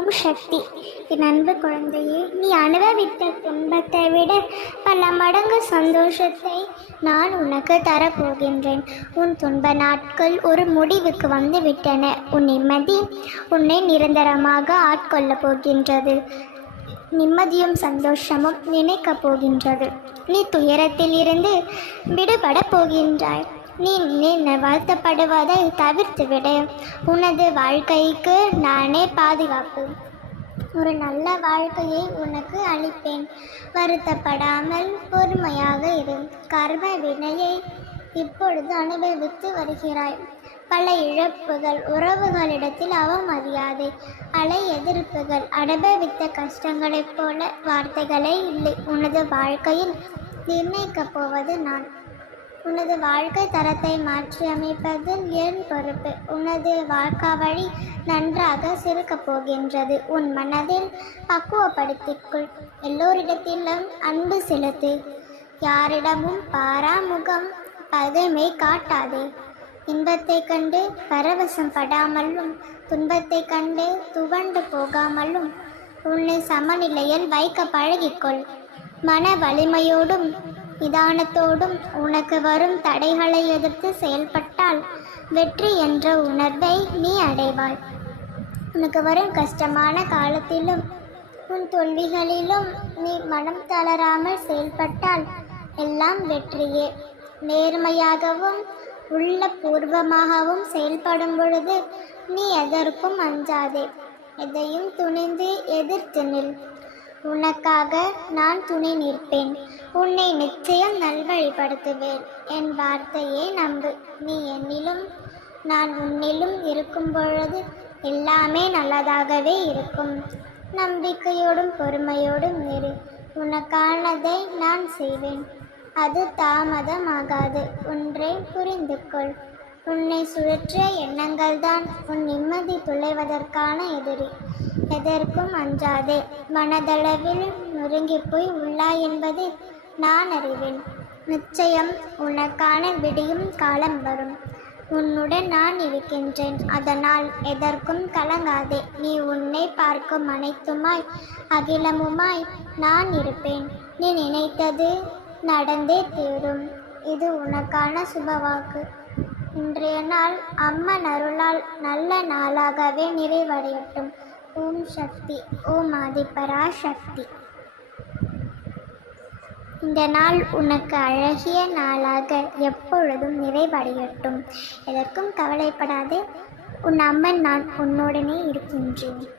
ஓம் சக்தி. என் அன்பு குழந்தையே நீ அனுபவித்த துன்பத்தை விட பல மடங்கு சந்தோஷத்தை நான் உனக்கு தரப்போகின்றேன் உன் துன்ப நாட்கள் ஒரு முடிவுக்கு வந்து விட்டன உன் நிம்மதி உன்னை நிரந்தரமாக ஆட்கொள்ளப் போகின்றது. நிம்மதியும் சந்தோஷமும் நினைக்கப் போகின்றது. நீ துயரத்தில் இருந்து விடுபடப் போகின்றாய். நீ நின்று வாழ்த்தப்படுவதை தவிர்த்து விடு. உனது வாழ்க்கைக்கு நானே பாதுகாப்பு. ஒரு நல்ல வாழ்க்கையை உனக்கு அளிப்பேன். வருத்தப்படாமல் பொறுமையாக இரு. கர்ம வினையை இப்பொழுது அனுபவித்து வருகிறாய். பல இழப்புகள் உறவுகளிடத்தில் அவமரியாதை அலை எதிர்ப்புகள் அனுபவித்த கஷ்டங்களைப் போல வார்த்தைகளே இல்லை. உனது வாழ்க்கையில் நிர்ணயிக்கப் போவது நான். உனது வாழ்க்கை தரத்தை மாற்றி அமைப்பதில் என் பொறுப்பு. உனது வாழ்க்கை வழி நன்றாக சிறுக்கப் போகின்றது. உன் மனதில் பக்குவப்படுத்திக்கொள். எல்லோரிடத்திலும் அன்பு செலுத்து. யாரிடமும் பாராமுகம் பகைமை காட்டாதே. இன்பத்தை கண்டு பரவசம் படாமலும் துன்பத்தை கண்டு துவண்டு போகாமலும் உன்னை சமநிலையில் வைக்க பழகிக்கொள். மன வலிமையோடும் நிதானத்தோடும் உனக்கு வரும் தடைகளை எதிர்த்து செயல்பட்டால் வெற்றி என்ற உணர்வை நீ அடைவாய். உனக்கு வரும் கஷ்டமான காலத்திலும் உன் தோல்விகளிலும் நீ மனம் தளராமல் செயல்பட்டால் எல்லாம் வெற்றியே. நேர்மையாகவும் உள்ள பூர்வமாகவும் செயல்படும் பொழுது நீ எதற்கும் அஞ்சாதே. எதையும் துணிந்து எதிர்த்து நில். உனக்காக நான் துணை நிற்பேன். உன்னை நிச்சயம் நல்வழிப்படுத்துவேன். என் வார்த்தையை நம்பு. நீ என்னிலும் நான் உன்னிலும் இருக்கும் பொழுது எல்லாமே நல்லதாகவே இருக்கும். நம்பிக்கையோடும் பொறுமையோடும் இரு. உனக்கானதை நான் செய்வேன். அது தாமதமாகாது. ஒன்றை புரிந்து கொள் உன்னை சுழற்றிய எண்ணங்கள் தான் உன் நிம்மதி துளைவதற்கான எதிரி. எதற்கும் அஞ்சாதே. மனதளவில் நொறுங்கி போய் உள்ளாய் என்பதை நான் அறிவேன். நிச்சயம் உனக்கான விடியும் காலம் வரும். உன்னுடன் நான் இருக்கின்றேன். அதனால் எதற்கும் கலங்காதே. நீ உன்னை பார்க்கும் அனைத்துமாய் அகிலமுமாய் நான் இருப்பேன். நீ நினைத்தது நடந்தே தீரும். இது உனக்கான சுபவாக்கு. இன்றைய நாள் அம்மன் அருளால் நல்ல நாளாகவே நிறைவடையட்டும். ஓம் சக்தி ஓம் ஆதிபரா சக்தி. இந்த நாள் உனக்கு அழகிய நாளாக எப்பொழுதும் நிறைவடையட்டும். எதற்கும் கவலைப்படாதே. உன் அம்மன் நான் உன்னுடனே இருக்கின்றேன்.